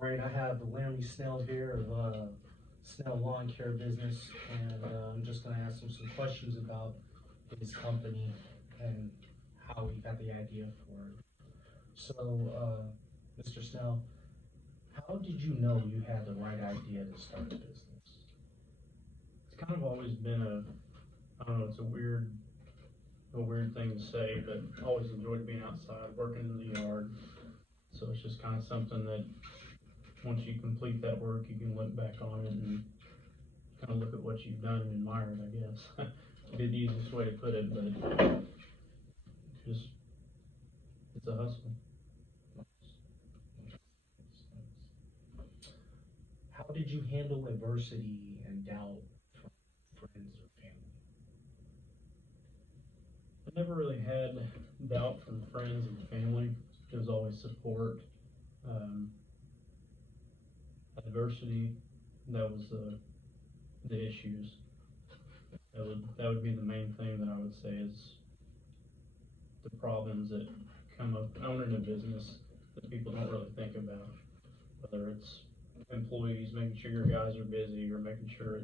All right, I have Laramie Snell here of Snell Lawn Care Business, and I'm just going to ask him some questions about his company and how he got the idea for it. So, Mr. Snell, how did you know you had the right idea to start a business? It's kind of always been I don't know, it's a weird thing to say, but I always enjoyed being outside, working in the yard. So it's just kind of something that once you complete that work, you can look back on it and kind of look at what you've done and admire it, I guess. It'd be the easiest way to put it, but just, it's a hustle. How did you handle adversity and doubt from friends or family? I never really had doubt from friends and family. There was always support. Um, Adversity, that was the issues. That would be the main thing that I would say is the problems that come up owning a business that people don't really think about. Whether it's employees, making sure your guys are busy, or making sure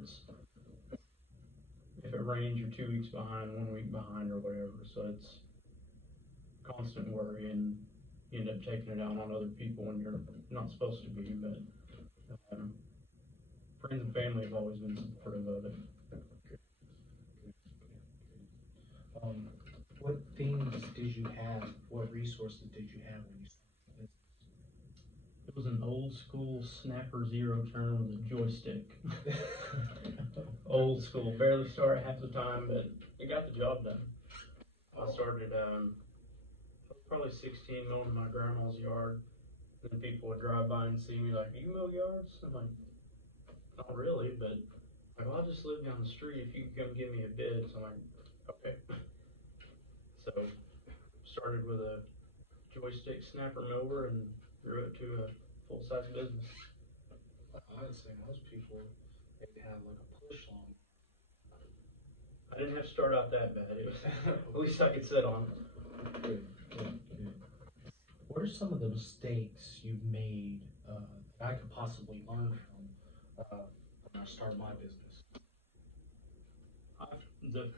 if it rains, you're 2 weeks behind, 1 week behind, or whatever. So it's constant worry, and you end up taking it out on other people when you're not supposed to be. But um, friends and family have always been supportive of it. Um, what things did you have? What resources did you have when you started It was an old school snapper zero turn with a joystick. Old school, barely started half the time, but it got the job done. I started, I was probably 16, mowing my grandma's yard. And then people would drive by and see me like, "You mow yards?" I'm like, "Not really, but like, well, I just live down the street. If you can come give me a bid." So I'm like, "Okay." So started with a joystick snapper mower and grew it to a full-size business. I would say most people they'd have like a push lawn. I didn't have to start out that bad. It was at least I could sit on. Good, good, good. What are some of the mistakes you've made that I could possibly learn from when I start my business? The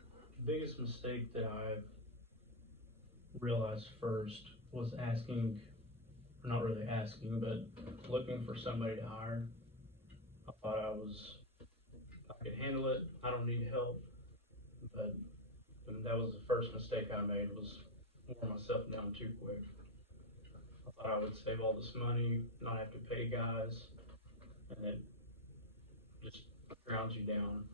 biggest mistake that I've realized first was asking, or not really asking, but looking for somebody to hire. I thought I could handle it. I don't need help. But that was the first mistake I made, was wore myself down too quick. I thought I would save all this money, not have to pay guys, and it just grounds you down.